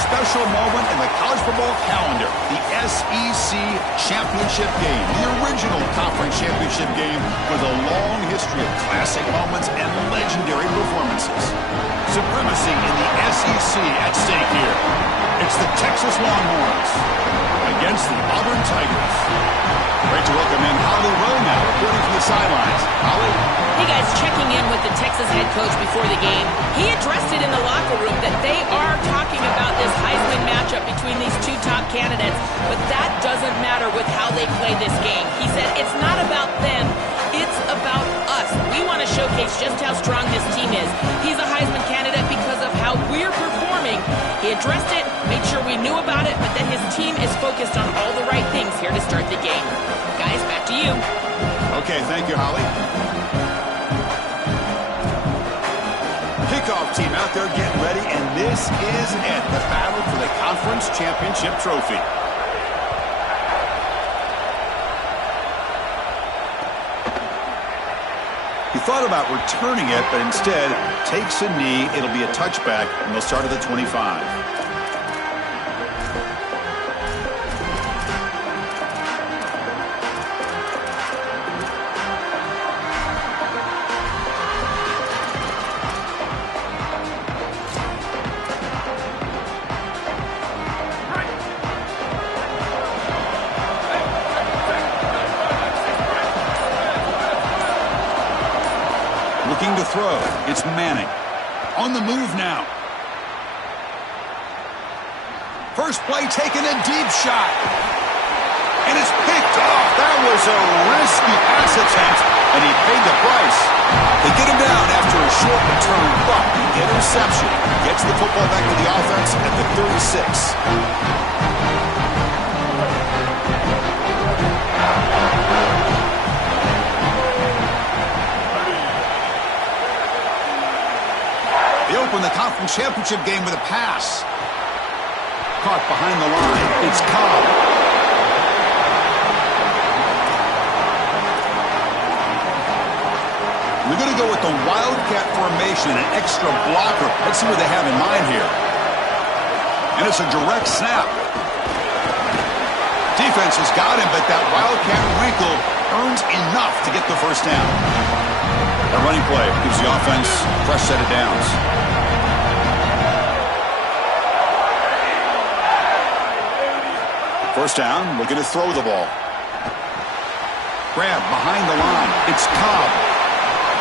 special moment in the college football calendar, the SEC Championship game, the original conference championship game with a long history of classic moments and legendary performances. Supremacy in the SEC at stake here. It's the Texas Longhorns against the Auburn Tigers. Great to welcome in Holly Rowe now, reporting from the sidelines. Holly? Hey guys, checking in with the Texas head coach before the game. He addressed it in the locker room that they are talking about this Heisman matchup between these two top candidates, but that doesn't matter with how they play this game. He said it's not about them, it's about us. We want to showcase just how strong this team is. He's a Heisman candidate because of how we're performing. He addressed it, made sure we knew about it, but then his team is focused on all the right things here to start the game. Guys, back to you. Okay, thank you, Holly. Kickoff team out there getting ready, and this is it, the battle for the conference championship trophy. He thought about returning it, but instead takes a knee. It'll be a touchback, and they'll start at the 25. Looking to throw. It's Manning. On the move now. First play taking a deep shot. And it's picked off. That was a risky pass attempt, and he paid the price. They get him down after a short return, but the interception gets the football back to the offense at the 36. Open the conference championship game with a pass. Caught behind the line. It's Cobb. We're going to go with the Wildcat formation, an extra blocker. Let's see what they have in mind here. And it's a direct snap. Defense has got him, but that Wildcat wrinkle earns enough to get the first down. A running play gives the offense a fresh set of downs. First down, looking to throw the ball. Grab behind the line. It's Cobb.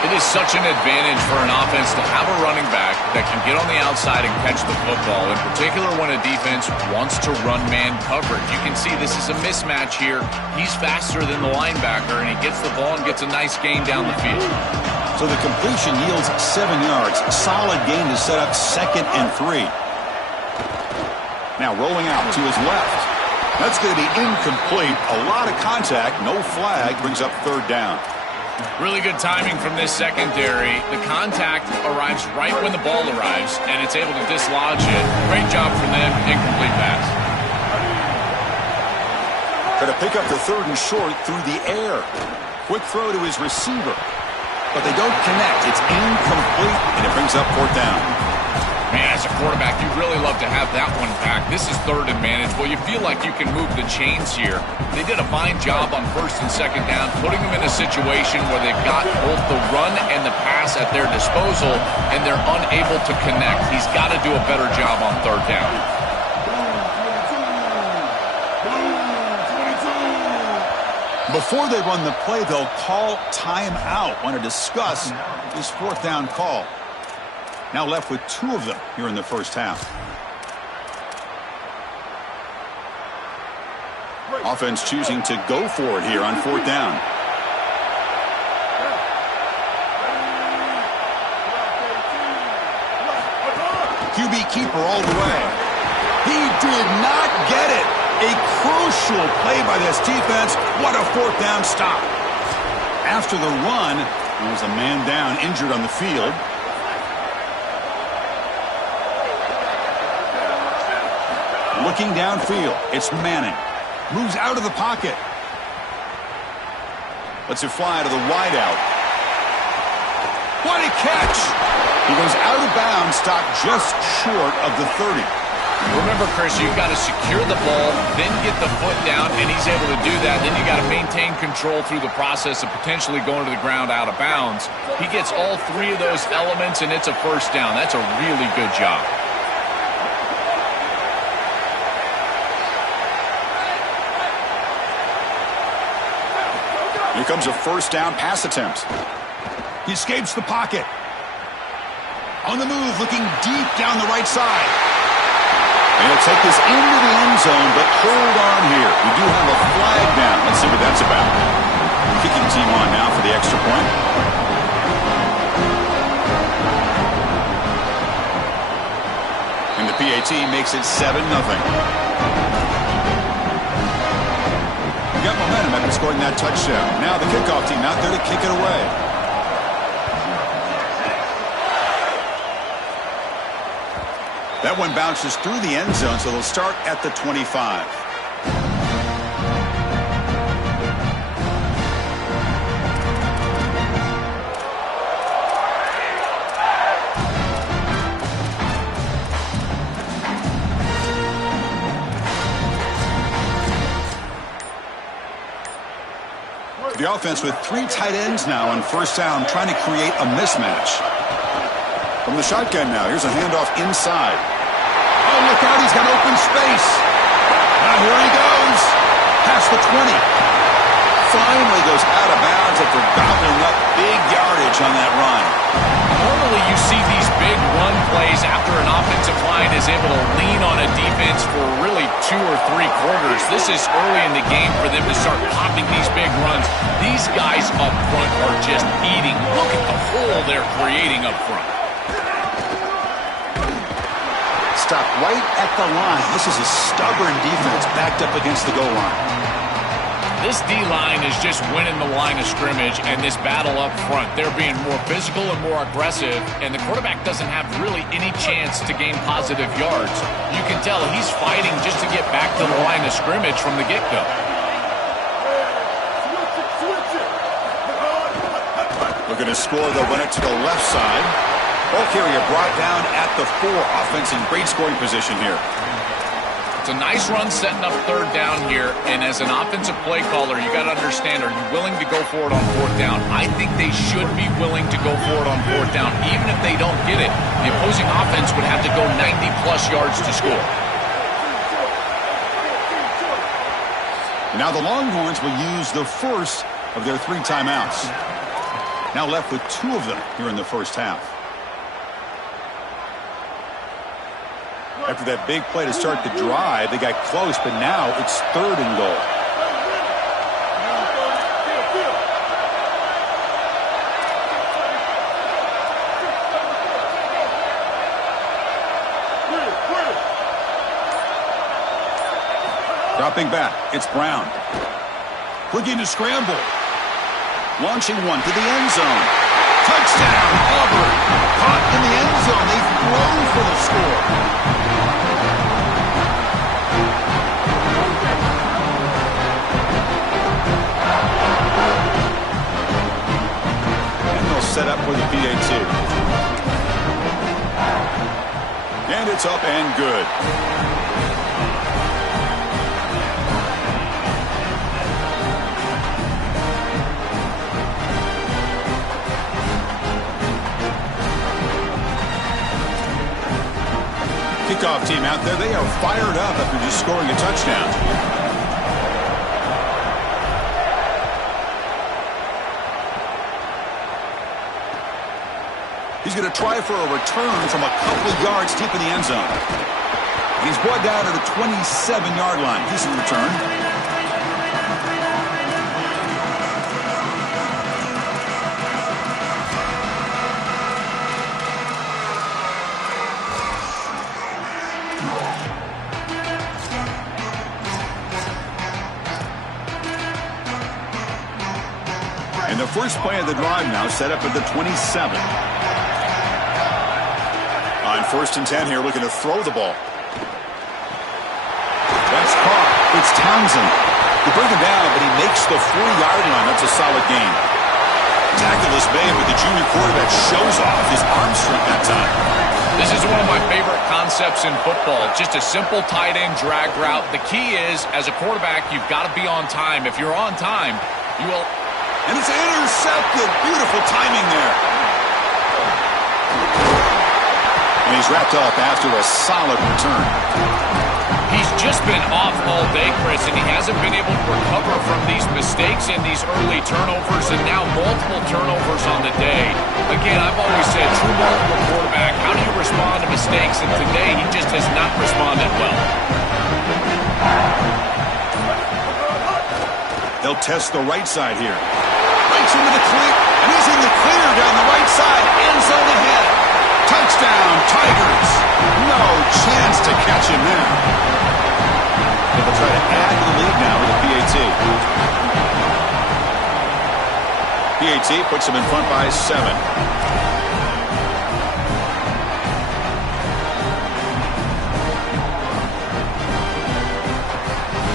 It is such an advantage for an offense to have a running back that can get on the outside and catch the football, in particular when a defense wants to run man coverage. You can see this is a mismatch here. He's faster than the linebacker, and he gets the ball and gets a nice gain down the field. So the completion yields 7 yards. Solid gain to set up 2nd and 3. Now rolling out to his left. That's going to be incomplete. A lot of contact. No flag. Brings up 3rd down. Really good timing from this secondary. The contact arrives right when the ball arrives, and it's able to dislodge it. Great job from them. Incomplete pass. Going to pick up the 3rd and short through the air. Quick throw to his receiver. But they don't connect. It's incomplete, and it brings up 4th down. Man, as a quarterback, you really love to have that one back. This is 3rd and manageable. You feel like you can move the chains here. They did a fine job on 1st and 2nd down, putting them in a situation where they've got both the run and the pass at their disposal, and they're unable to connect. He's got to do a better job on 3rd down. Before they run the play, they'll call timeout. Want to discuss this 4th down call. Now left with 2 of them here in the first half. Offense choosing to go for it here on 4th down. QB keeper all the way. He did not get it. A crucial play by this defense. What a 4th down stop. After the run, there's a man down, injured on the field. Looking downfield, it's Manning. Moves out of the pocket. Lets it fly to the wideout. What a catch! He goes out of bounds, stopped just short of the 30. Remember, Remember, Chris, you've got to secure the ball, then get the foot down, and he's able to do that. Then you got to maintain control through the process of potentially going to the ground out of bounds. He gets all three of those elements, and it's a first down. That's a really good job. Here comes a first down pass attempt. He escapes the pocket. On the move, looking deep down the right side. And he'll take this into the end zone, but hold on here. We do have a flag down. Let's see what that's about. Kicking team on now for the extra point. And the PAT makes it 7-0. Got momentum after scoring that touchdown. Now the kickoff team out there to kick it away. That one bounces through the end zone, so they'll start at the 25. The offense with three tight ends now on first down, trying to create a mismatch. From the shotgun now, here's a handoff inside. Oh, look out, he's got open space. Now here he goes. Past the 20. Finally goes out of bounds after gobbling up big yardage on that run. Normally you see these big run plays after an offensive line is able to lean on a defense for really 2 or 3 quarters. This is early in the game for them to start popping these big runs. These guys up front are just eating. Look at the hole they're creating up front. Stop right at the line. This is a stubborn defense backed up against the goal line. This D-line is just winning the line of scrimmage, and this battle up front, they're being more physical and more aggressive, and the quarterback doesn't have really any chance to gain positive yards. You can tell he's fighting just to get back to the line of scrimmage from the get-go. Looking to score, they'll run it to the left side. Ball carrier brought down at the 4. Offense in great scoring position here. It's a nice run setting up third down here, and as an offensive play caller, you got to understand, are you willing to go for it on fourth down? I think they should be willing to go for it on fourth down. Even if they don't get it, the opposing offense would have to go 90-plus yards to score. Now the Longhorns will use the first of their 3 timeouts. Now left with 2 of them here in the first half. After that big play to start the drive, they got close, but now it's 3rd and goal. Dropping back, it's Brown. Looking to scramble. Launching one to the end zone. Touchdown, Auburn. Caught in the end zone. They throw for the score. Set up for the PAT. And it's up and good. Kickoff team out there, they are fired up after just scoring a touchdown. He's going to try for a return from a couple of yards deep in the end zone. He's brought down to the 27-yard line. Decent return. And the first play of the drive now set up at the 27. On 1st and 10 here, looking to throw the ball. That's caught. It's Townsend. They bring him down, but he makes the 4-yard line. That's a solid gain. Tackle is made, but the junior quarterback shows off his arm strength that time. This is one of my favorite concepts in football. Just a simple tight end drag route. The key is, as a quarterback, you've got to be on time. If you're on time, you will... And it's intercepted. Beautiful timing there. And he's wrapped up after a solid return. He's just been off all day, Chris, and he hasn't been able to recover from these mistakes and these early turnovers, and now multiple turnovers on the day. Again, I've always said, true multiple quarterback, how do you respond to mistakes? And today, he just has not responded well. They'll test the right side here. Breaks into the clear, and he's in the clear down the right side. End zone ahead. Touchdown, Tigers. No chance to catch him there. They'll try to add to the lead now with a PAT. PAT puts them in front by 7.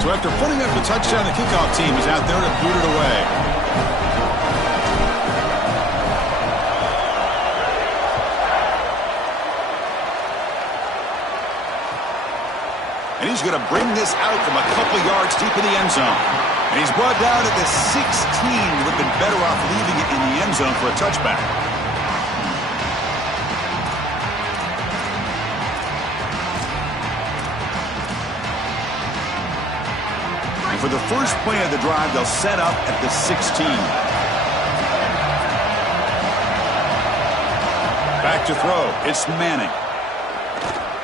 So after putting up the touchdown, the kickoff team is out there to boot it away. And he's going to bring this out from a couple yards deep in the end zone. And he's brought down at the 16. Would have been better off leaving it in the end zone for a touchback. And for the first play of the drive, they'll set up at the 16. Back to throw. It's Manning.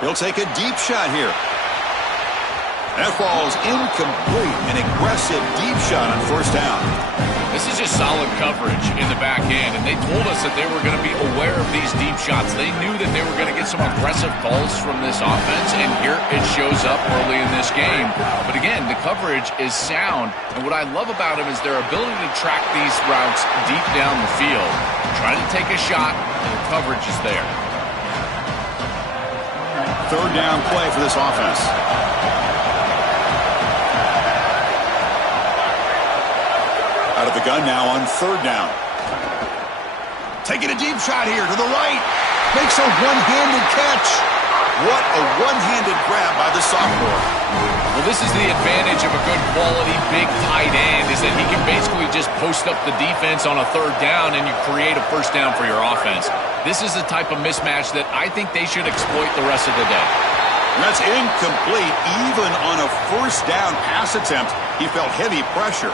He'll take a deep shot here. That falls incomplete. An aggressive deep shot on first down. This is just solid coverage in the back end, and they told us that they were going to be aware of these deep shots. They knew that they were going to get some aggressive calls from this offense, and here it shows up early in this game. But again, the coverage is sound, and what I love about them is their ability to track these routes deep down the field. Trying to take a shot, and the coverage is there. Third down play for this offense. Out of the gun now on third down. Taking a deep shot here to the right. Makes a one-handed catch. What a one-handed grab by the sophomore. Well, this is the advantage of a good quality big tight end, is that he can basically just post up the defense on a third down and you create a first down for your offense. This is the type of mismatch that I think they should exploit the rest of the day. And that's incomplete. Even on a first down pass attempt, he felt heavy pressure.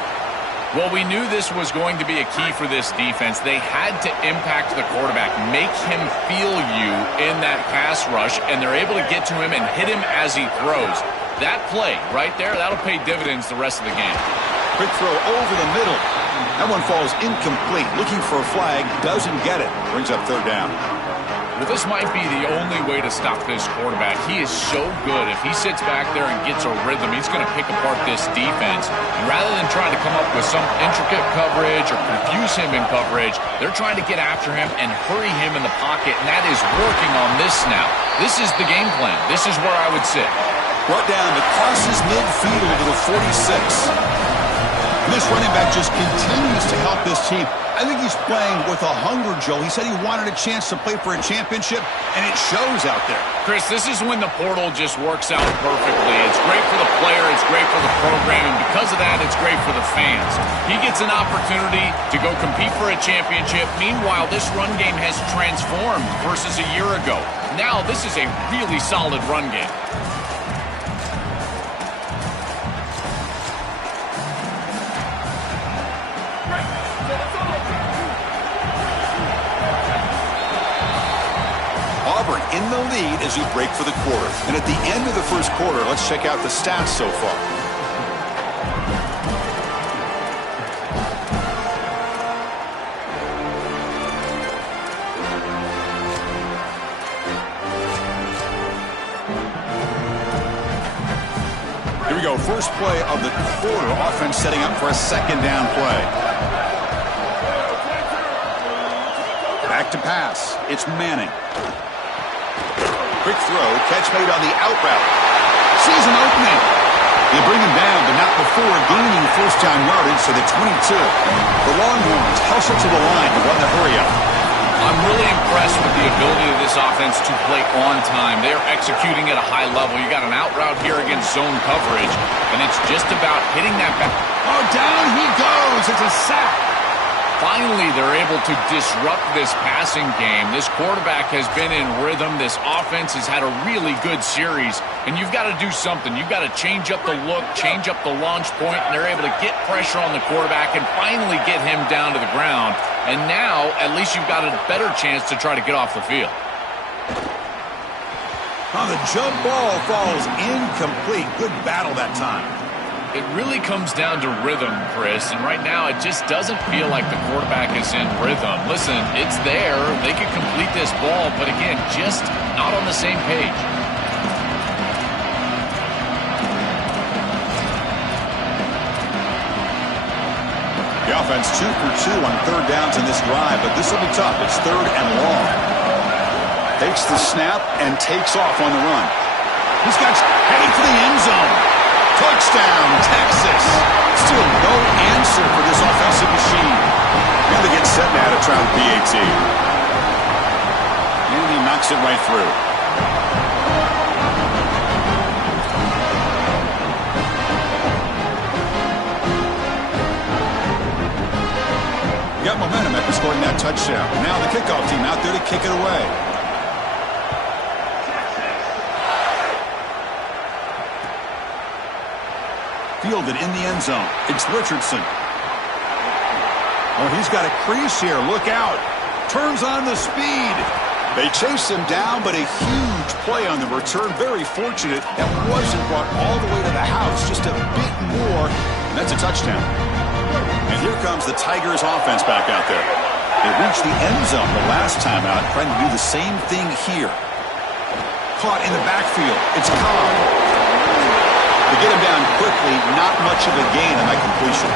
Well, we knew this was going to be a key for this defense. They had to impact the quarterback, make him feel you in that pass rush, and they're able to get to him and hit him as he throws. That play right there, that'll pay dividends the rest of the game. Quick throw over the middle. That one falls incomplete. Looking for a flag, doesn't get it. Brings up third down. Well, this might be the only way to stop this quarterback. He is so good. If he sits back there and gets a rhythm, he's going to pick apart this defense. And rather than trying to come up with some intricate coverage or confuse him in coverage, they're trying to get after him and hurry him in the pocket, and that is working on this snap. This is the game plan. This is where I would sit. Brought down to crosses midfield to the 46. And this running back just continues to help this team. I think he's playing with a hunger, Joe. He said he wanted a chance to play for a championship, and it shows out there. Chris, this is when the portal just works out perfectly. It's great for the player, it's great for the program, and because of that, it's great for the fans. He gets an opportunity to go compete for a championship. Meanwhile, this run game has transformed versus a year ago. Now, this is a really solid run game. Auburn in the lead as we break for the quarter. And at the end of the first quarter, let's check out the stats so far. Here we go. First play of the quarter. Offense setting up for a second down play. Back to pass. It's Manning. Quick throw, catch made on the out route. Sees an opening. They bring him down, but not before gaining first down yardage to the 22. The Longhorns hustle to the line to run the hurry up. I'm really impressed with the ability of this offense to play on time. They're executing at a high level. You got an out route here against zone coverage, and it's just about hitting that back. Oh, down he goes. It's a sack. Finally, they're able to disrupt this passing game. This quarterback has been in rhythm. This offense has had a really good series, and you've got to do something. You've got to change up the look, change up the launch point, and they're able to get pressure on the quarterback and finally get him down to the ground. And now, at least you've got a better chance to try to get off the field. Oh, the jump ball falls incomplete. Good battle that time. It really comes down to rhythm, Chris, and right now it just doesn't feel like the quarterback is in rhythm. Listen, it's there. They could complete this ball, but again, just not on the same page. The offense 2 for 2 on third downs in this drive, but this will be tough. It's third and long. Takes the snap and takes off on the run. He's got heading for the end zone. Touchdown, Texas. Still no answer for this offensive machine. And they get set now to try the PAT. And he knocks it right through. Got momentum after scoring that touchdown. Now the kickoff team out there to kick it away. Fielded in the end zone. It's Richardson. Oh, he's got a crease here. Look out. Turns on the speed. They chase him down, but a huge play on the return. Very fortunate that wasn't brought all the way to the house. Just a bit more. And that's a touchdown. And here comes the Tigers offense back out there. They reached the end zone the last time out, trying to do the same thing here. Caught in the backfield. It's Cobb. To get him down quickly, not much of a gain on that completion.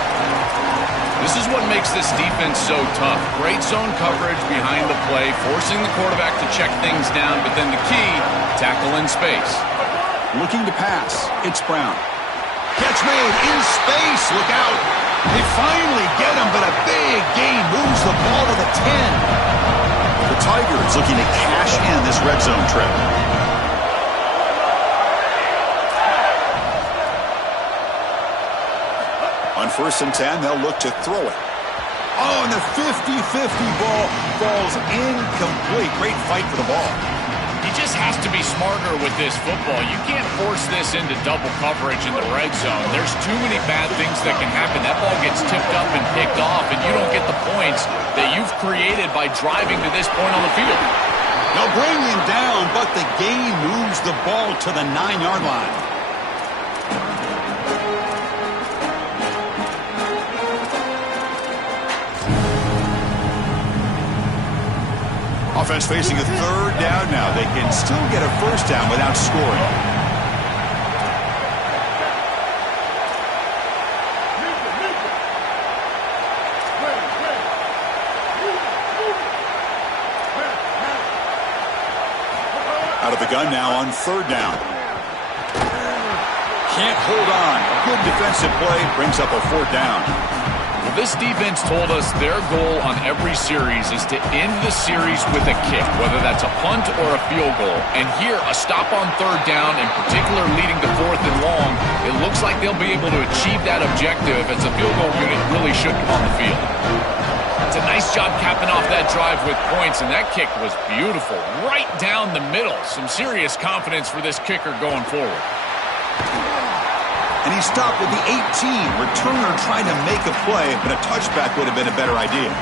This is what makes this defense so tough. Great zone coverage behind the play, forcing the quarterback to check things down, but then the key, tackle in space. Looking to pass. It's Brown. Catch made in space. Look out. They finally get him, but a big gain moves the ball to the 10. The Tigers looking to cash in this red zone trip. On 1st and 10, they'll look to throw it. Oh, and the 50-50 ball falls incomplete. Great fight for the ball. He just has to be smarter with this football. You can't force this into double coverage in the red zone. There's too many bad things that can happen. That ball gets tipped up and picked off, and you don't get the points that you've created by driving to this point on the field. They'll bring him down, but the gain moves the ball to the 9-yard line. Offense facing a third down now. They can still get a first down without scoring. Out of the gun now on third down. Can't hold on. Good defensive play brings up a fourth down. Well, this defense told us their goal on every series is to end the series with a kick, whether that's a punt or a field goal. And here, a stop on third down, in particular leading to 4th and long, it looks like they'll be able to achieve that objective as the field goal unit really should come on the field. It's a nice job capping off that drive with points, and that kick was beautiful. Right down the middle. Some serious confidence for this kicker going forward. And he stopped with the 18. Returner trying to make a play, but a touchback would have been a better idea.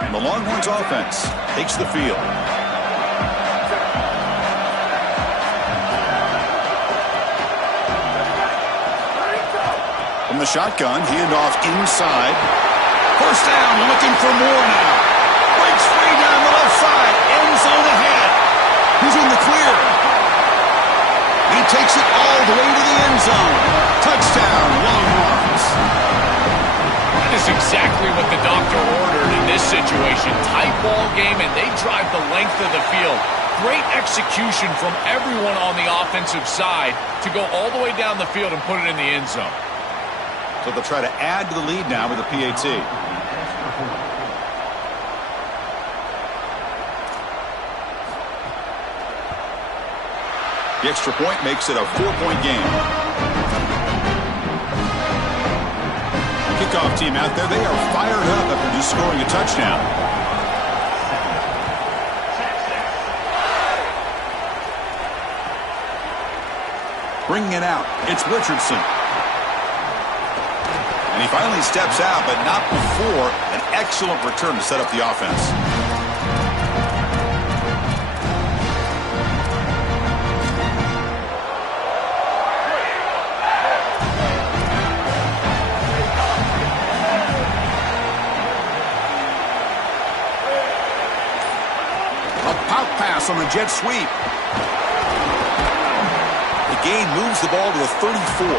And the Longhorns offense takes the field. From the shotgun, handoff inside. First down, looking for more now. Breaks free down the left side. End zone ahead. He's in the clear. He takes it all the way to the end zone. Touchdown, Longhorns. That is exactly what the doctor ordered in this situation. Tight ball game, and they drive the length of the field. Great execution from everyone on the offensive side to go all the way down the field and put it in the end zone. So they'll try to add to the lead now with a PAT. The extra point makes it a 4-point game. Kickoff team out there, they are fired up after just scoring a touchdown. Bringing it out, it's Richardson. And he finally steps out, but not before an excellent return to set up the offense. On the jet sweep. The gain moves the ball to the 34.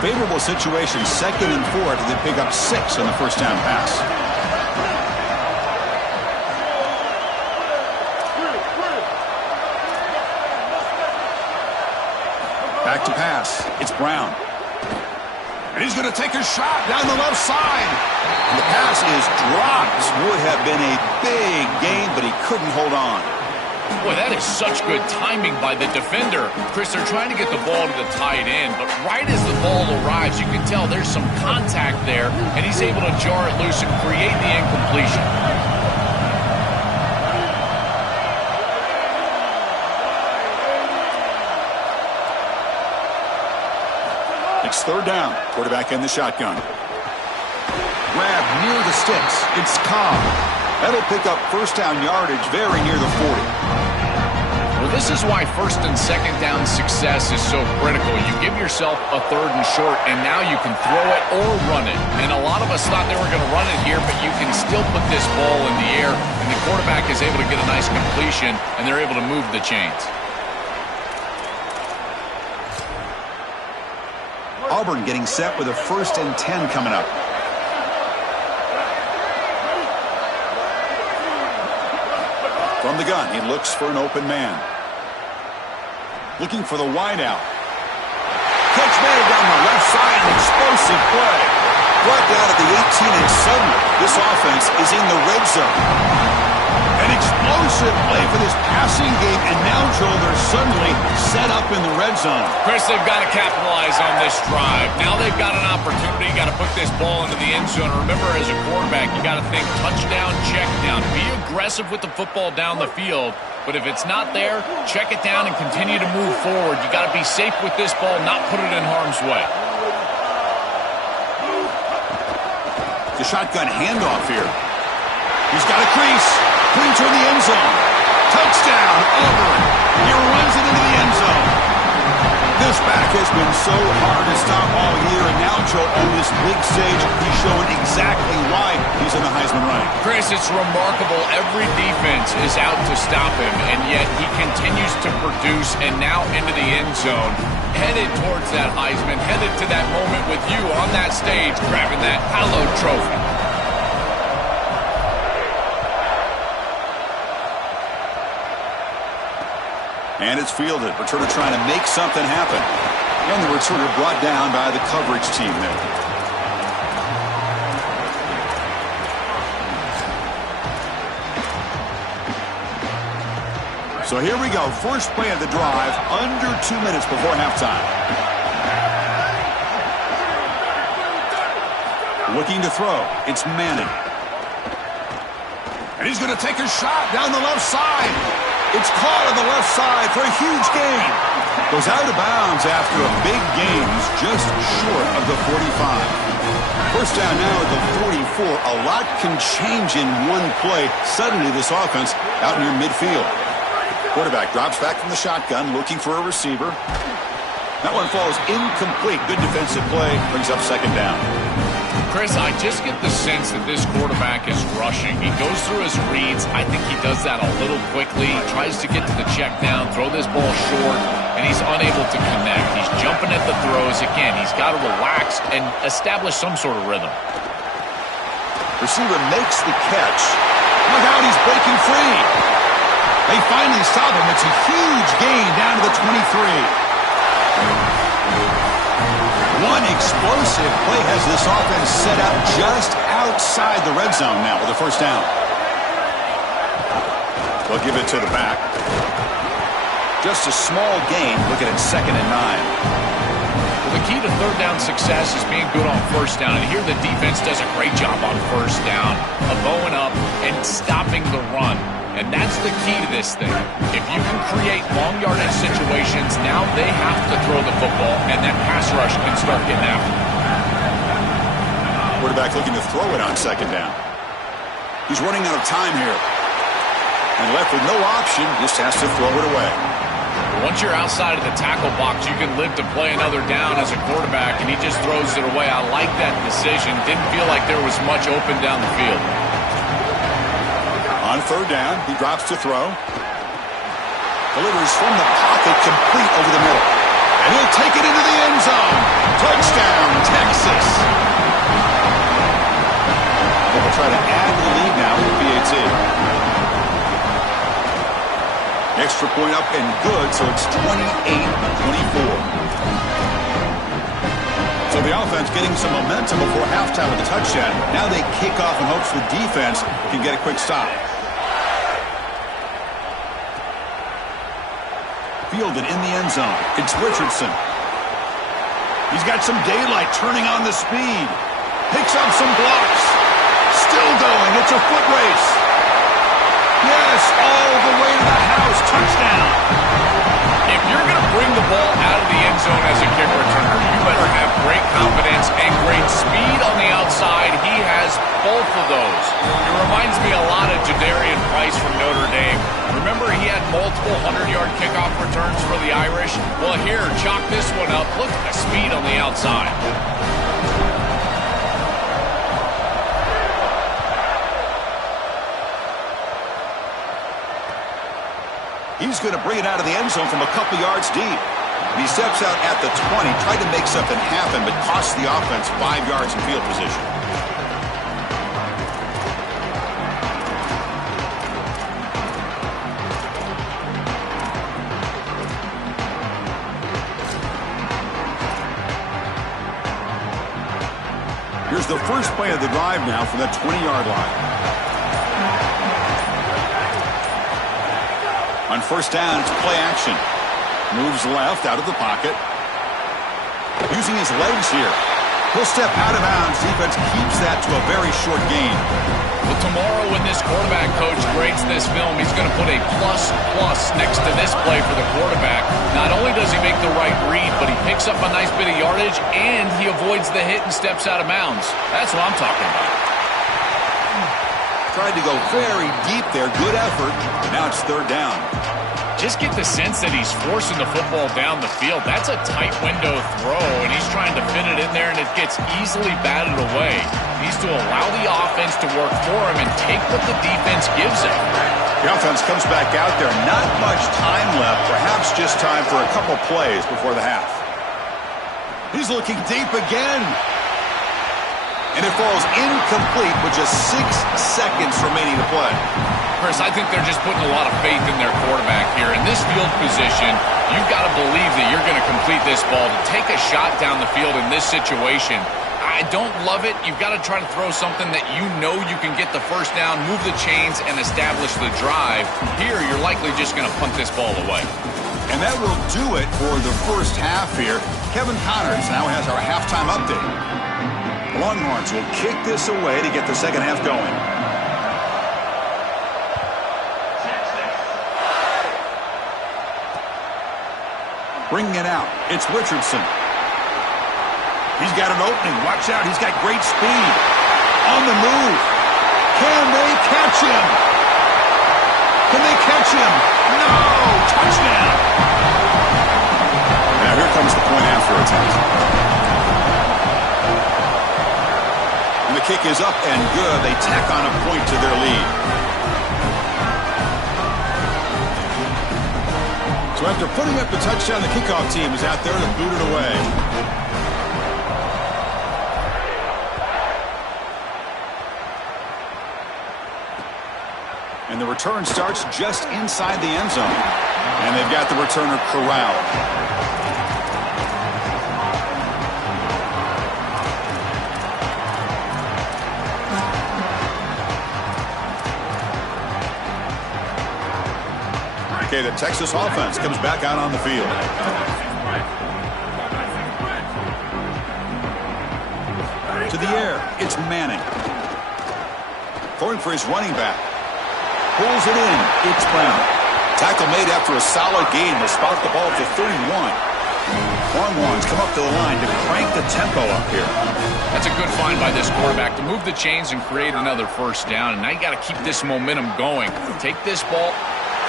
Favorable situation, 2nd and 4 after they pick up 6 on the first down pass. Back to pass. It's Brown. And he's going to take a shot down the left side. And the pass is dropped. Would have been a big gain, but he couldn't hold on. Boy, that is such good timing by the defender. Chris, they're trying to get the ball to the tight end, but right as the ball arrives, you can tell there's some contact there, and he's able to jar it loose and create the incompletion. It's 3rd down. Quarterback in the shotgun. Grab near the sticks. It's Cobb. That'll pick up first down yardage very near the 40. Well, this is why 1st and 2nd down success is so critical. You give yourself a 3rd and short, and now you can throw it or run it. And a lot of us thought they were going to run it here, but you can still put this ball in the air, and the quarterback is able to get a nice completion, and they're able to move the chains. Auburn getting set with a 1st and 10 coming up. From the gun, he looks for an open man. Looking for the wideout. Catch made down the left side, an explosive play. Brought down at the 18, and suddenly this offense is in the red zone. An explosive play for this passing game, and now, Joel, they're suddenly set up in the red zone. Chris, they've got to capitalize on this drive. Now they've got an opportunity. You got to put this ball into the end zone. Remember, as a quarterback, you got to think touchdown, check down. Be aggressive with the football down the field. But if it's not there, check it down and continue to move forward. You got to be safe with this ball, not put it in harm's way. The shotgun handoff here. He's got a crease. Clean toward the end zone. Touchdown, Auburn. He runs it into the end zone. This back has been so hard to stop all year, and now, Joe, on this big stage, he's showing exactly why he's in the Heisman running. Chris, it's remarkable. Every defense is out to stop him, and yet he continues to produce, and now into the end zone, headed towards that Heisman, headed to that moment with you on that stage, grabbing that hallowed trophy. And it's fielded. Returner trying to make something happen. And the returner brought down by the coverage team there. So here we go. First play of the drive, under 2 minutes before halftime. Looking to throw. It's Manning. And he's going to take a shot down the left side. It's caught on the left side for a huge gain. Goes out of bounds after a big gain. He's just short of the 45. First down now at the 44. A lot can change in one play. Suddenly this offense out near midfield. Quarterback drops back from the shotgun, looking for a receiver. That one falls incomplete. Good defensive play. Brings up 2nd down. Chris, I just get the sense that this quarterback is rushing. He goes through his reads. I think he does that a little quickly. He tries to get to the check down, throw this ball short, and he's unable to connect. He's jumping at the throws. Again, he's got to relax and establish some sort of rhythm. Receiver makes the catch. Look out, he's breaking free. They finally stop him. It's a huge gain down to the 23. One explosive play has this offense set up just outside the red zone now with a first down. They'll give it to the back. Just a small gain. Looking at 2nd and 9. The key to third down success is being good on first down. And here the defense does a great job on first down of bowing up and stopping the run. And that's the key to this thing. If you can create long yardage situations, now they have to throw the football, and that pass rush can start getting after them. Quarterback looking to throw it on 2nd down. He's running out of time here. And left with no option, just has to throw it away. Once you're outside of the tackle box, you can live to play another down as a quarterback, and he just throws it away. I like that decision. Didn't feel like there was much open down the field. On 3rd down, he drops to throw. Delivers from the pocket, complete over the middle. And he'll take it into the end zone. Touchdown, Texas. They'll try to add to the lead now with the PAT. Extra point up and good, so it's 28-24. So the offense getting some momentum before halftime with the touchdown. Now they kick off in hopes the defense can get a quick stop. Fielded in the end zone. It's Richardson. He's got some daylight, turning on the speed. Picks up some blocks. Still going. It's a foot race. Yes, all the way to the house. Touchdown. If you're going to bring the ball out of the end zone as a kick returner, you better have great confidence and great speed on the outside. He has both of those. It reminds me a lot of Jadarian Price from Notre Dame. Remember, he had multiple 100-yard kickoff returns for the Irish? Well, here, chalk this one up. Look at the speed on the outside. He's going to bring it out of the end zone from a couple yards deep. And he steps out at the 20, tried to make something happen, but cost the offense 5 yards in field position. Here's the first play of the drive now from that 20-yard line. On first down, it's play action. Moves left out of the pocket. Using his legs here. He'll step out of bounds. Defense keeps that to a very short gain. Well, tomorrow when this quarterback coach grades this film, he's going to put a plus next to this play for the quarterback. Not only does he make the right read, but he picks up a nice bit of yardage, and he avoids the hit and steps out of bounds. That's what I'm talking about. Tried to go very deep there. Good effort. Now it's 3rd down. Just get the sense that he's forcing the football down the field. That's a tight window throw, and he's trying to fit it in there, and it gets easily batted away. He needs to allow the offense to work for him and take what the defense gives him. The offense comes back out there. Not much time left. Perhaps just time for a couple plays before the half. He's looking deep again. And it falls incomplete with just 6 seconds remaining to play. Chris, I think they're just putting a lot of faith in their quarterback here. In this field position, you've got to believe that you're going to complete this ball. To take a shot down the field in this situation, I don't love it. You've got to try to throw something that you know you can get the first down, move the chains, and establish the drive. Here, you're likely just going to punt this ball away. And that will do it for the first half here. Kevin Connors now has our halftime update. Longhorns will kick this away to get the second half going. Bringing it out, it's Richardson. He's got an opening. Watch out, he's got great speed. On the move. Can they catch him? Can they catch him? No! Touchdown! Now here comes the point after attempt. And the kick is up and good. They tack on a point to their lead. So after putting up the touchdown, the kickoff team is out there to boot it away. And the return starts just inside the end zone. And they've got the returner corralled. Okay, the Texas offense comes back out on the field. To the air, it's Manning. Throwing for his running back. Pulls it in, it's Brown. Tackle made after a solid gain. They'll spot the ball to 31. Longhorns come up to the line to crank the tempo up here. That's a good find by this quarterback to move the chains and create another first down. And now you got to keep this momentum going. Take this ball.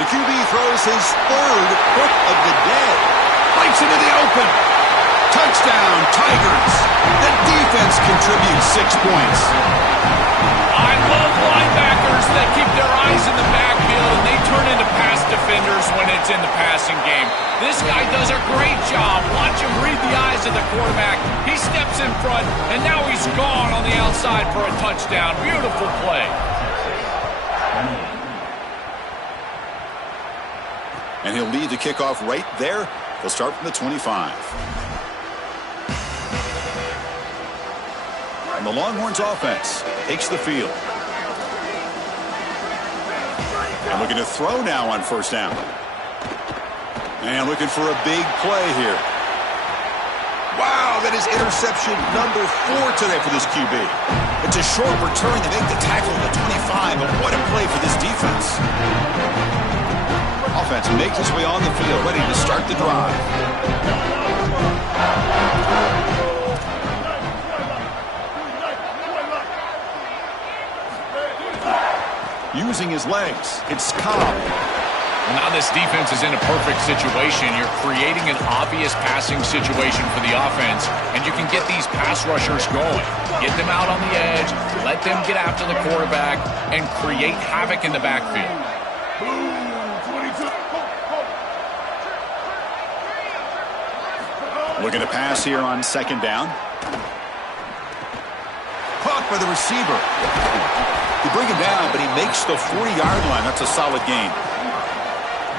The QB throws his third hook of the day. Breaks into the open. Touchdown, Tigers. The defense contributes 6 points. I love linebackers that keep their eyes in the backfield and they turn into pass defenders when it's in the passing game. This guy does a great job. Watch him read the eyes of the quarterback. He steps in front, and now he's gone on the outside for a touchdown. Beautiful play. And he'll lead the kickoff right there. They'll start from the 25. And the Longhorns offense takes the field. And looking to throw now on first down. And looking for a big play here. Wow, that is interception number 4 today for this QB. It's a short return to make the tackle at the 25, but what a play for this defense. Offense makes its way on the field, ready to start the drive. Using his legs, it's Cobb. Well, now this defense is in a perfect situation. You're creating an obvious passing situation for the offense, and you can get these pass rushers going. Get them out on the edge, let them get after the quarterback, and create havoc in the backfield. Looking to pass here on second down. Caught by the receiver. You bring him down, but he makes the 40-yard line. That's a solid gain.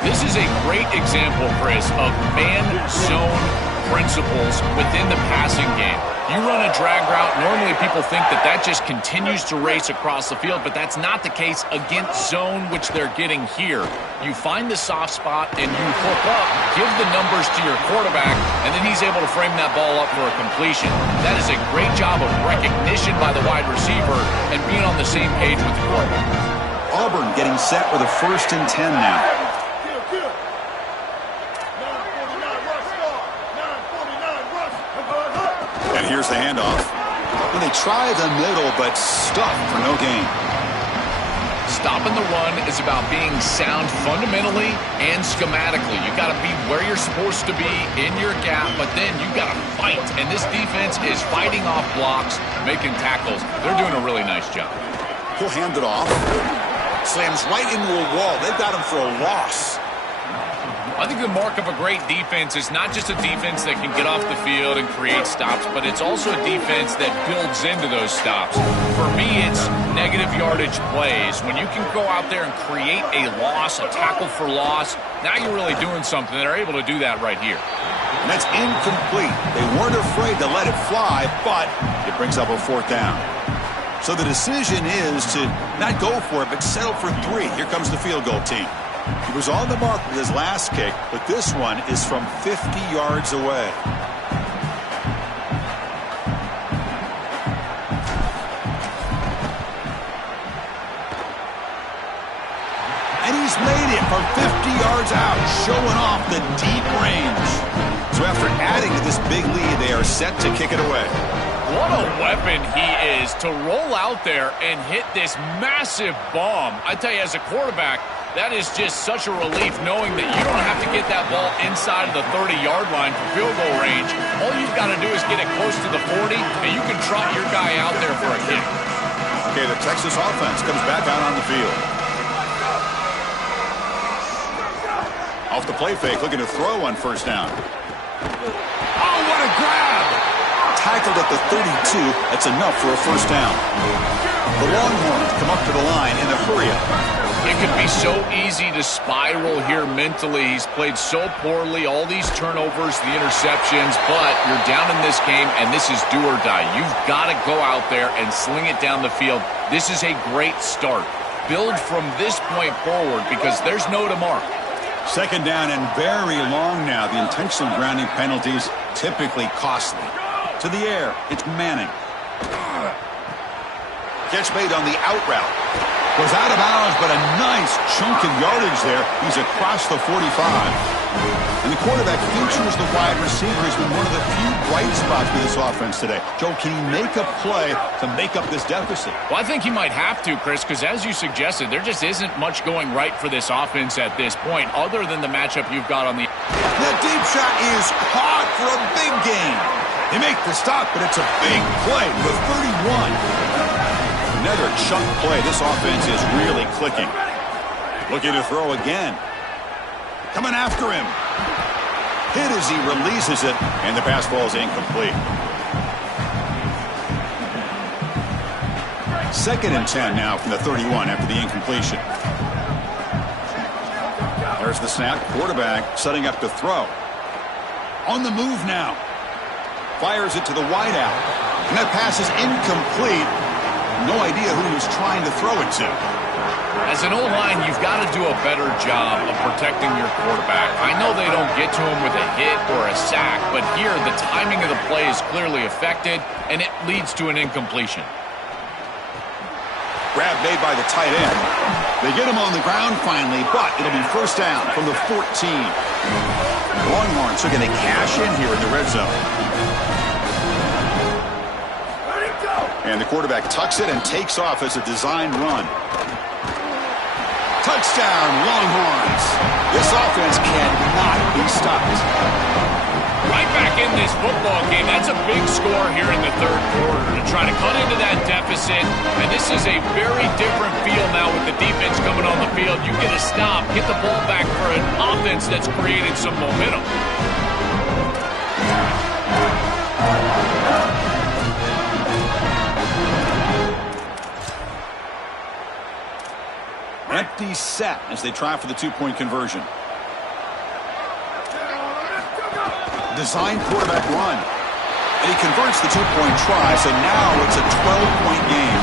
This is a great example, Chris, of man-zone principles within the passing game. You run a drag route, normally people think that that just continues to race across the field, but that's not the case against zone, which they're getting here. You find the soft spot and you hook up, give the numbers to your quarterback, and then he's able to frame that ball up for a completion. That is a great job of recognition by the wide receiver and being on the same page with the quarterback. Auburn getting set with a 1st and 10 now. And here's the handoff. And they try the middle, but stuffed for no gain. Stopping the run is about being sound fundamentally and schematically. You got to be where you're supposed to be in your gap, but then you got to fight. And this defense is fighting off blocks, making tackles. They're doing a really nice job. He'll hand it off. Slams right into a wall. They've got him for a loss. I think the mark of a great defense is not just a defense that can get off the field and create stops, but it's also a defense that builds into those stops. For me, it's negative yardage plays. When you can go out there and create a loss, a tackle for loss, now you're really doing something. They're able to do that right here. And that's incomplete. They weren't afraid to let it fly, but it brings up a 4th down. So the decision is to not go for it, but settle for 3. Here comes the field goal team. He was on the mark with his last kick, but this one is from 50 yards away. And he's made it from 50 yards out, showing off the deep range. So after adding to this big lead, they are set to kick it away. What a weapon he is to roll out there and hit this massive bomb. I tell you, as a quarterback, that is just such a relief knowing that you don't have to get that ball inside of the 30-yard line for field goal range. All you've got to do is get it close to the 40, and you can trot your guy out there for a kick. Okay, the Texas offense comes back out on the field. Off the play fake, looking to throw on first down. Oh, what a grab! Tackled at the 32. That's enough for a first down. The Longhorns come up to the line in a hurry-up. It could be so easy to spiral here mentally. He's played so poorly, all these turnovers, the interceptions, but you're down in this game, and this is do or die. You've got to go out there and sling it down the field. This is a great start. Build from this point forward because there's no tomorrow. Second down and very long now. The intentional grounding penalties typically costly. To the air, it's Manning. Catch made on the out route. Goes out of bounds, but a nice chunk of yardage there. He's across the 45. And the quarterback features the wide receiver. He's been one of the few bright spots for this offense today. Joe, can he make a play to make up this deficit? Well, I think he might have to, Chris, because as you suggested, there just isn't much going right for this offense at this point, other than the matchup you've got on the... The deep shot is caught for a big gain. They make the stop, but it's a big play for 31. Another chunk play. This offense is really clicking. Looking to throw again. Coming after him. Hit as he releases it, and the pass ball is incomplete. 2nd and 10 now from the 31 after the incompletion. There's the snap. Quarterback setting up to throw. On the move now. Fires it to the wideout. And that pass is incomplete. No idea who he was trying to throw it to. As an O-line, you've got to do a better job of protecting your quarterback. I know they don't get to him with a hit or a sack, but here the timing of the play is clearly affected, and it leads to an incompletion. Grab made by the tight end. They get him on the ground finally, but it'll be first down from the 14. Longhorns are going to cash in here in the red zone. And the quarterback tucks it and takes off as a designed run. Touchdown, Longhorns. This offense cannot be stopped. Right back in this football game. That's a big score here in the 3rd quarter to try to cut into that deficit. And this is a very different feel now with the defense coming on the field. You get a stop, get the ball back for an offense that's created some momentum. Empty set as they try for the 2-point conversion. Designed quarterback run. And he converts the 2-point try, so now it's a 12-point game.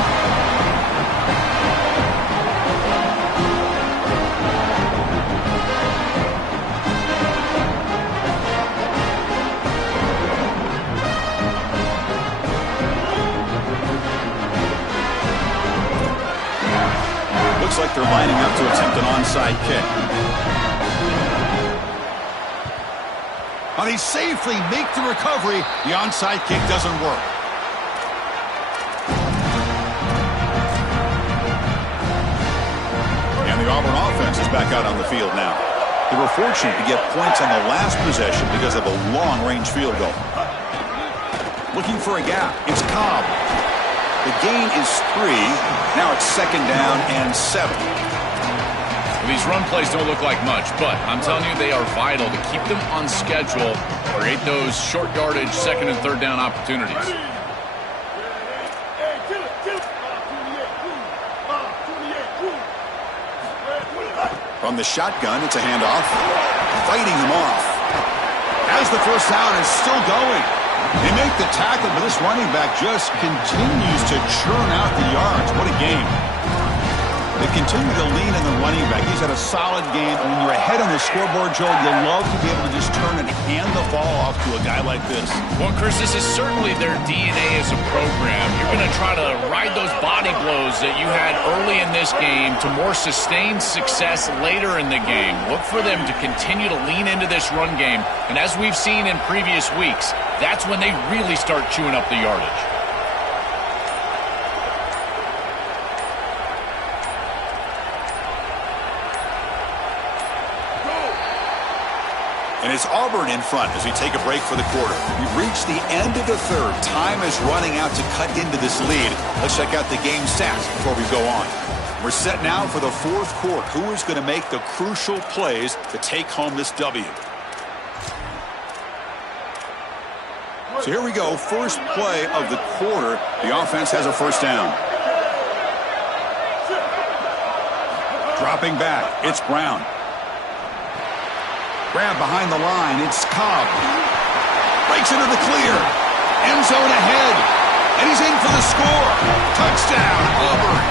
Looks like they're lining up to attempt an onside kick. They safely make the recovery. The onside kick doesn't work. And the Auburn offense is back out on the field now. They were fortunate to get points on the last possession because of a long-range field goal. Looking for a gap. It's Cobb. The gain is 3. Now it's 2nd down and 7. These run plays don't look like much, but I'm telling you they are vital to keep them on schedule, create those short yardage 2nd and 3rd down opportunities. From the shotgun, it's a handoff. Fighting him off. As the first down is still going. They make the tackle, but this running back just continues to churn out the yards. What a game. They continue to lean in the running back. He's had a solid game. And when you're ahead on the scoreboard, Joe, you'll love to be able to just turn and hand the ball off to a guy like this. Well, Chris, this is certainly their DNA as a program. You're going to try to ride those body blows that you had early in this game to more sustained success later in the game. Look for them to continue to lean into this run game. And as we've seen in previous weeks, that's when they really start chewing up the yardage. And it's Auburn in front as we take a break for the quarter. We've reached the end of the 3rd. Time is running out to cut into this lead. Let's check out the game stats before we go on. We're set now for the 4th quarter. Who is going to make the crucial plays to take home this W? So here we go. First play of the quarter. The offense has a first down. Dropping back, it's Brown. Grab behind the line, it's Cobb. Breaks into the clear. End zone ahead. And he's in for the score. Touchdown, Auburn.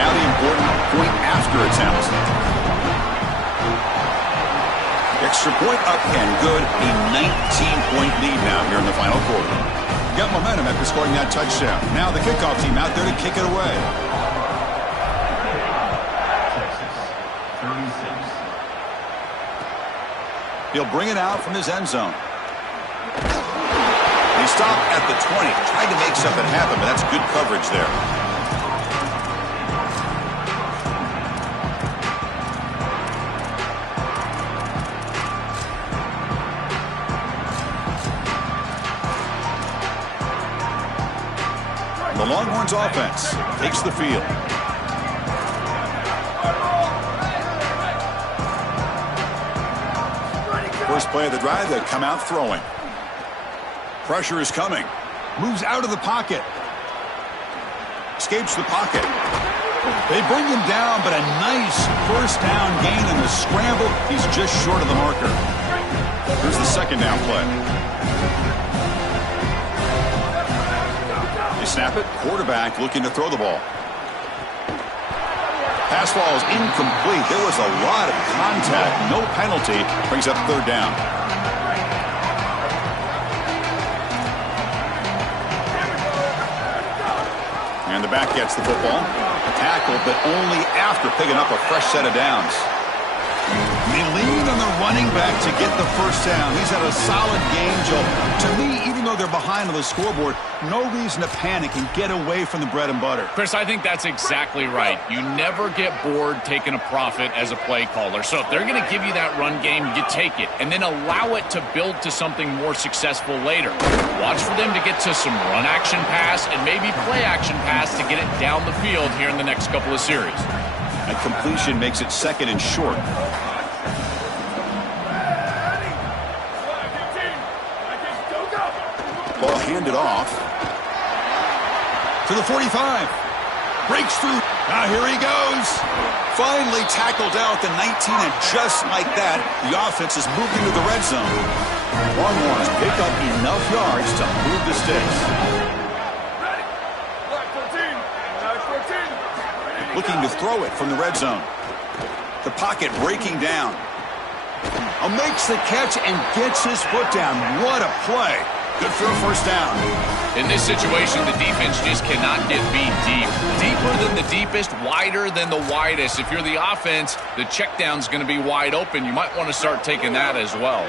Now the important point after attempt. Extra point up and good. A 19-point lead now here in the final quarter. Got momentum after scoring that touchdown. Now the kickoff team out there to kick it away. He'll bring it out from his end zone. They stop at the 20. Tried to make something happen, but that's good coverage there. The Longhorns offense takes the field. First play of the drive, they come out throwing. Pressure is coming. Moves out of the pocket. Escapes the pocket. They bring him down, but a nice first down gain in the scramble. He's just short of the marker. Here's the second down play. They snap it. Quarterback looking to throw the ball. Pass ball is incomplete. There was a lot of contact. No penalty. Brings up third down. And the back gets the football. Tackled, but only after picking up a fresh set of downs. They lean on the running back to get the first down. He's had a solid game, Joe. To me, even though they're behind on the scoreboard, no reason to panic and get away from the bread and butter. Chris, I think that's exactly right. You never get bored taking a profit as a play caller. So if they're going to give you that run game, you take it and then allow it to build to something more successful later. Watch for them to get to some run action pass and maybe play action pass to get it down the field here in the next couple of series. A completion makes it second and short. Ball handed off to the 45. Breaks through. Now here he goes. Finally tackled out the 19, and just like that, the offense is moved into the red zone. Longhorns pick up enough yards to move the sticks. Looking to throw it from the red zone. The pocket breaking down. Makes the catch and gets his foot down. What a play. Good for a first down. In this situation, the defense just cannot get beat deep. Deeper than the deepest, wider than the widest. If you're the offense, the check down's going to be wide open. You might want to start taking that as well.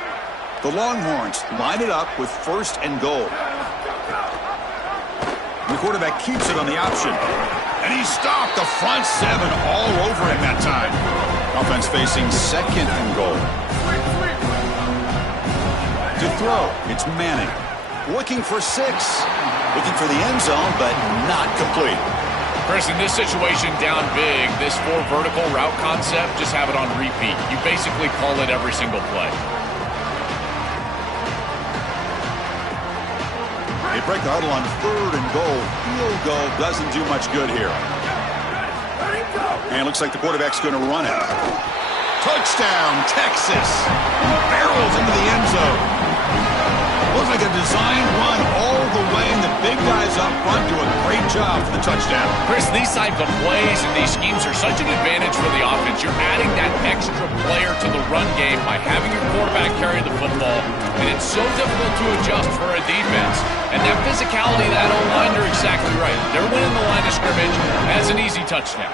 The Longhorns line it up with first and goal. The quarterback keeps it on the option. And he stopped the front seven all over him that time. Offense facing second and goal. To throw, it's Manning. Looking for 6. Looking for the end zone, but not complete. Chris, in this situation, down big, this 4 vertical route concept, just have it on repeat. You basically call it every single play. They break the huddle on third and goal. Field goal doesn't do much good here. And it looks like the quarterback's going to run it. Touchdown, Texas. Barrels into the end zone. Looks like a design run all the way, and the big guys up front do a great job for the touchdown. Chris, these type of plays and these schemes are such an advantage for the offense. You're adding that extra player to the run game by having your quarterback carry the football, and it's so difficult to adjust for a defense. And that physicality, that O-line, you're exactly right. They're winning the line of scrimmage as an easy touchdown.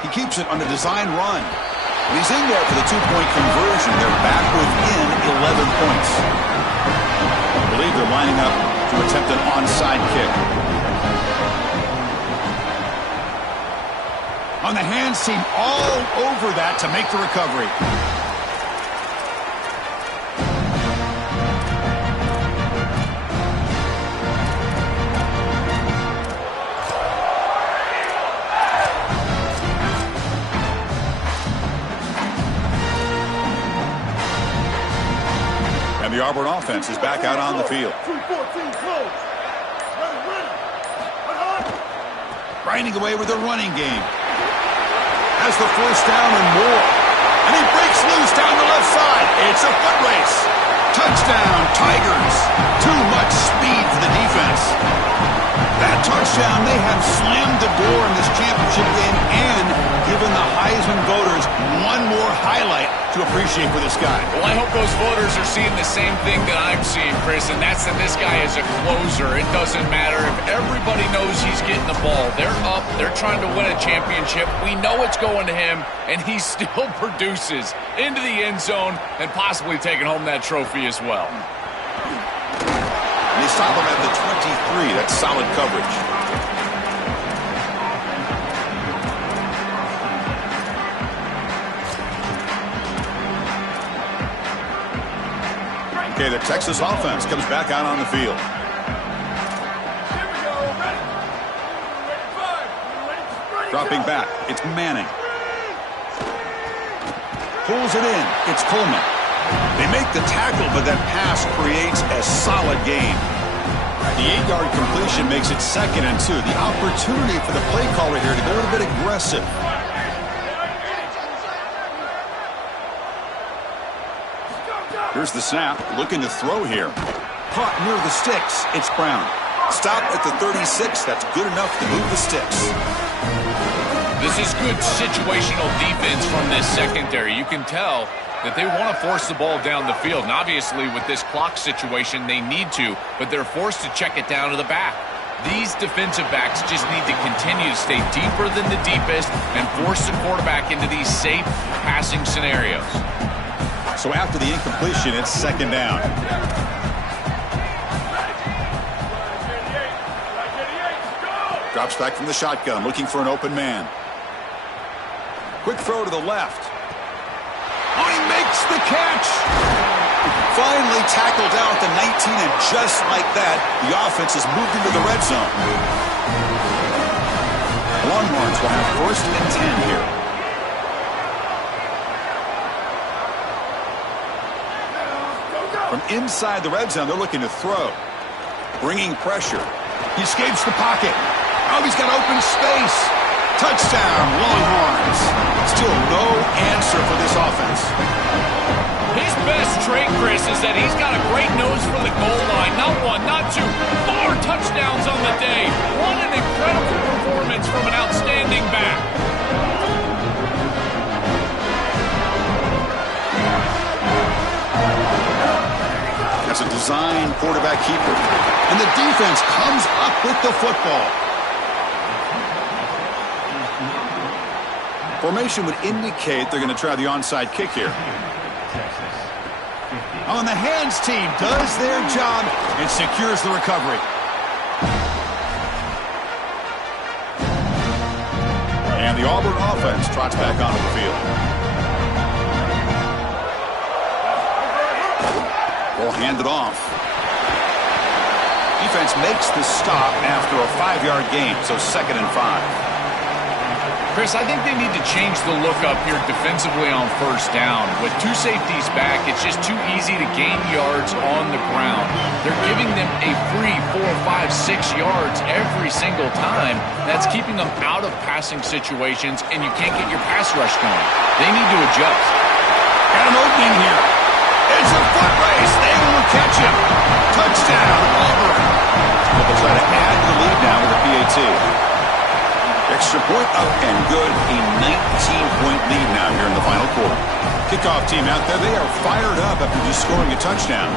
He keeps it on the design run. And he's in there for the 2-point conversion. They're back within 11 points. I believe they're lining up to attempt an onside kick. On the hands team all over that to make the recovery. The Auburn offense is back out on the field. Grinding away with their running game. has the first down and more. And he breaks loose down the left side. It's a foot race. Touchdown, Tigers. Too much speed for the defense. That touchdown may have slammed the door in this championship game and given the Heisman voters one more highlight to appreciate for this guy. Well, I hope those voters are seeing the same thing that I'm seeing, Chris, and that's that this guy is a closer. It doesn't matter if everybody knows he's getting the ball. They're up. They're trying to win a championship. We know it's going to him, and he still produces into the end zone and possibly taking home that trophy as well. They stop him at the 23. That's solid coverage. Okay, the Texas offense comes back out on the field. Dropping back, it's Manning. Pulls it in, it's Coleman. They make the tackle, but that pass creates a solid gain. The 8-yard completion makes it 2nd and 2. The opportunity for the play caller here to be a little bit aggressive. Here's the snap, looking to throw here. Caught near the sticks, it's Brown. Stop at the 36, that's good enough to move the sticks. This is good situational defense from this secondary. You can tell that they want to force the ball down the field. And obviously, with this clock situation, they need to, but they're forced to check it down to the back. These defensive backs just need to continue to stay deeper than the deepest and force the quarterback into these safe passing scenarios. So after the incompletion, it's 2nd down. Drops back from the shotgun, looking for an open man. Quick throw to the left. Oh, he makes the catch. Finally tackled down at the 19, and just like that, the offense has moved into the red zone. Longhorns will have 1st and 10 here. From inside the red zone, they're looking to throw. Bringing pressure. He escapes the pocket. Oh, he's got open space. Touchdown, Longhorns. Still no answer for this offense. His best trait, Chris, is that he's got a great nose for the goal line. Not 1, not 2, 4 touchdowns on the day. What an incredible performance from an outstanding back. That's a design quarterback keeper. And the defense comes up with the football. Formation would indicate they're going to try the onside kick here. On the hands team does their job and secures the recovery. And the Auburn offense trots back onto the field. Ball handed off. Defense makes the stop after a 5-yard gain, so 2nd and 5. Chris, I think they need to change the look up here defensively on 1st down. With 2 safeties back, it's just too easy to gain yards on the ground. They're giving them a free 4, 5, 6 yards every single time. That's keeping them out of passing situations, and you can't get your pass rush going. They need to adjust. Got an opening here. It's a foot race. They will catch him. Touchdown, Auburn. But they'll try to add to the lead now with a PAT. Extra point up and good. A 19-point lead now here in the final quarter. Kickoff team out there. They are fired up after just scoring a touchdown.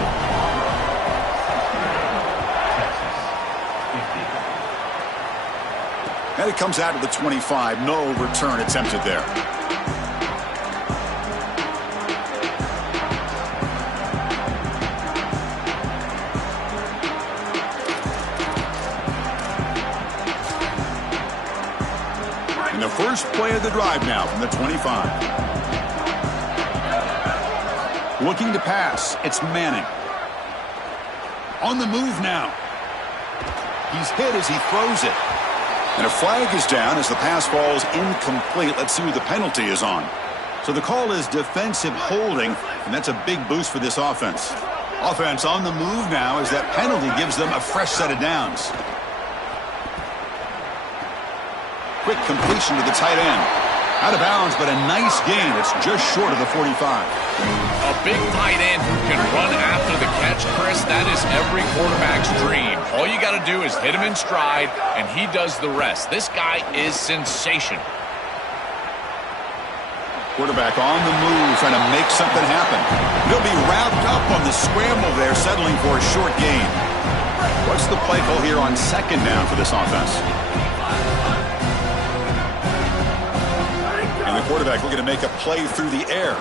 And it comes out of the 25. No return attempted there. The first play of the drive now from the 25. Looking to pass. It's Manning. On the move now. He's hit as he throws it. And a flag is down as the pass falls incomplete. Let's see who the penalty is on. So the call is defensive holding, and that's a big boost for this offense. Offense on the move now as that penalty gives them a fresh set of downs. Quick completion to the tight end. Out of bounds, but a nice gain. It's just short of the 45. A big tight end who can run after the catch, Chris, that is every quarterback's dream. All you got to do is hit him in stride, and he does the rest. This guy is sensational. Quarterback on the move, trying to make something happen. He'll be wrapped up on the scramble there, settling for a short gain. What's the play call here on second down for this offense? And the quarterback looking to make a play through the air.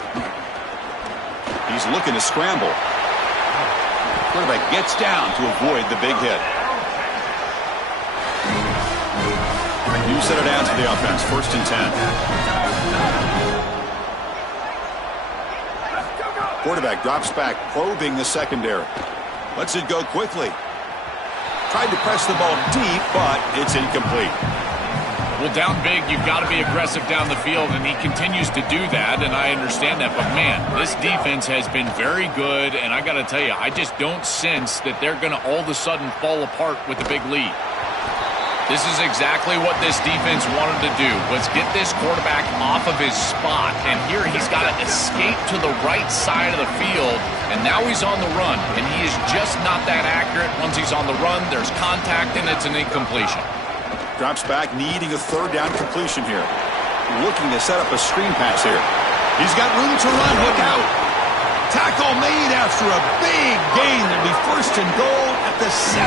He's looking to scramble. Quarterback gets down to avoid the big hit. You set it down to the offense, 1st and 10. Quarterback drops back, probing the secondary. Lets it go quickly. Tried to press the ball deep, but it's incomplete. Well, down big, you've got to be aggressive down the field, and he continues to do that, and I understand that. But, man, this defense has been very good, and I got to tell you, I just don't sense that they're going to all of a sudden fall apart with a big lead. This is exactly what this defense wanted to do, was get this quarterback off of his spot. And here he's got to escape to the right side of the field, and now he's on the run. And he is just not that accurate. Once he's on the run, there's contact, and it's an incompletion. Drops back, needing a 3rd down completion here. Looking to set up a screen pass here. He's got room to run. Look out. Tackle made after a big gain. It'll be 1st and goal at the 7.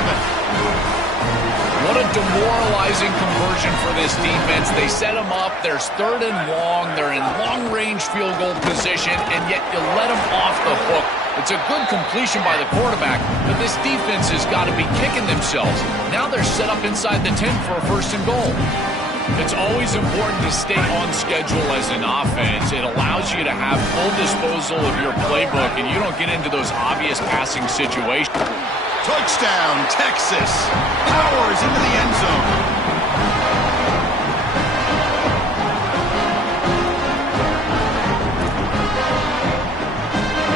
What a demoralizing conversion for this defense. They set them up. There's 3rd and long. They're in long-range field goal position, and yet you let them off the hook. It's a good completion by the quarterback, but this defense has got to be kicking themselves. Now they're set up inside the 10 for a 1st and goal. It's always important to stay on schedule as an offense. It allows you to have full disposal of your playbook, and you don't get into those obvious passing situations. Touchdown, Texas. Powers into the end zone.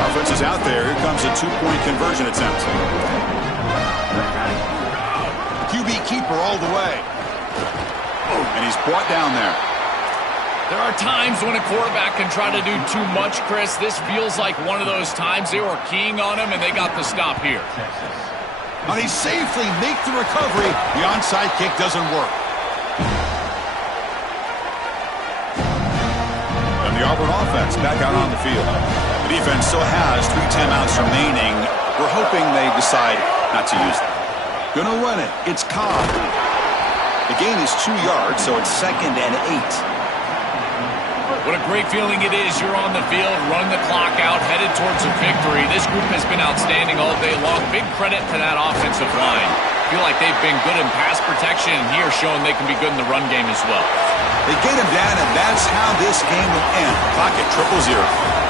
Offense is out there. Here comes a 2-point conversion attempt. QB keeper all the way. And he's brought down there. There are times when a quarterback can try to do too much, Chris. This feels like one of those times. They were keying on him, and they got the stop here. And he safely make the recovery. The onside kick doesn't work. And the Auburn offense back out on the field. The defense still has 3 timeouts remaining. We're hoping they decide not to use them. Gonna run it. It's Cobb. The gain is 2 yards, so it's 2nd and 8. What a great feeling it is. You're on the field, running the clock out, headed towards a victory. This group has been outstanding all day long. Big credit to that offensive line. Feel like they've been good in pass protection, and here showing they can be good in the run game as well. They get him down, and that's how this game will end. Clock at 0-0.